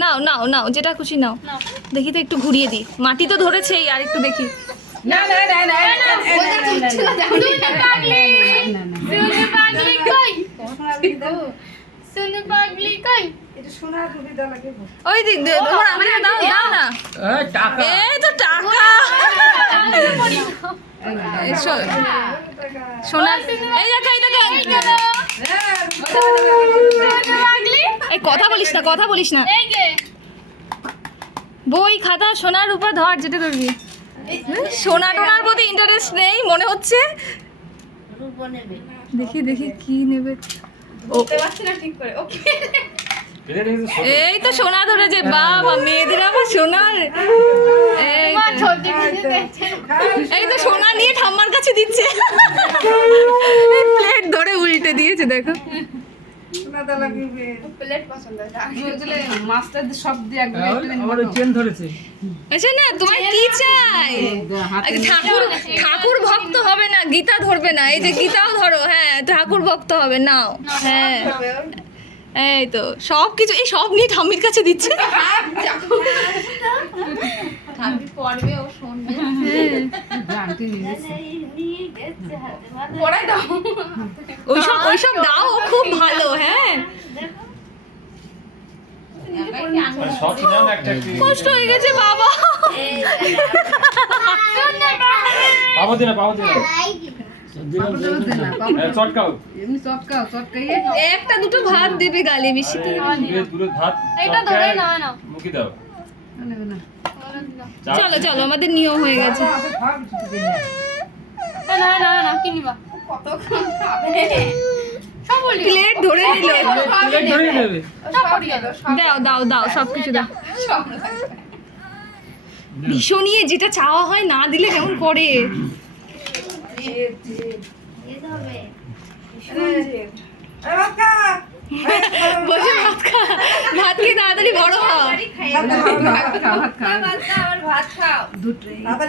নাও নাও নাও, যেটা খুশি নাও। দেখি তো একটু ঘুরিয়ে দিই, মাটি তো ধরেছেই, আর একটু দেখি। না না না না ওই দিক দিয়ে দাও না। এই তো টাকা। সোনা, এই দেখ এই কথা বলিস না। বই খাতা সোনার উপর ধর, যেটা ধরবি। সোনা টোনার প্রতি ইন্টারেস্ট নেই মনে হচ্ছে। দেখি কি নেবে। এই তো সোনা ধরেছে, বাবা মেয়েদের আবার সোনার। এই তো সোনা নিয়ে ঠাম্মার কাছে দিচ্ছে। প্লেট ধরে উল্টে দিয়েছে, দেখো। তোমার কি চাই? ঠাকুর ভক্ত হবে না, গীতা ধরবে না। এই যে গীতাও ধরো, হ্যাঁ ঠাকুর ভক্ত হবে, নাও। হ্যাঁ এই তো সব কিছু, এই সব নিয়ে ঠাম্মির কাছে দিচ্ছে। ওইসব দাও, খুব ভালো। হ্যাঁ কষ্ট হয়ে গেছে বাবা। একটা দুটো ভাত দেবে গালে, বেশি তো। চলো চলো, আমাদের নিয়ম হয়ে গেছে। প্লেট ধরে নিল। দাও দাও দাও, সবকিছু দাও। ভীষণই যেটা চাওয়া হয় না দিলে কেমন করে। বসে ভাত খেয়ে তাড়াতাড়ি বড় হয়।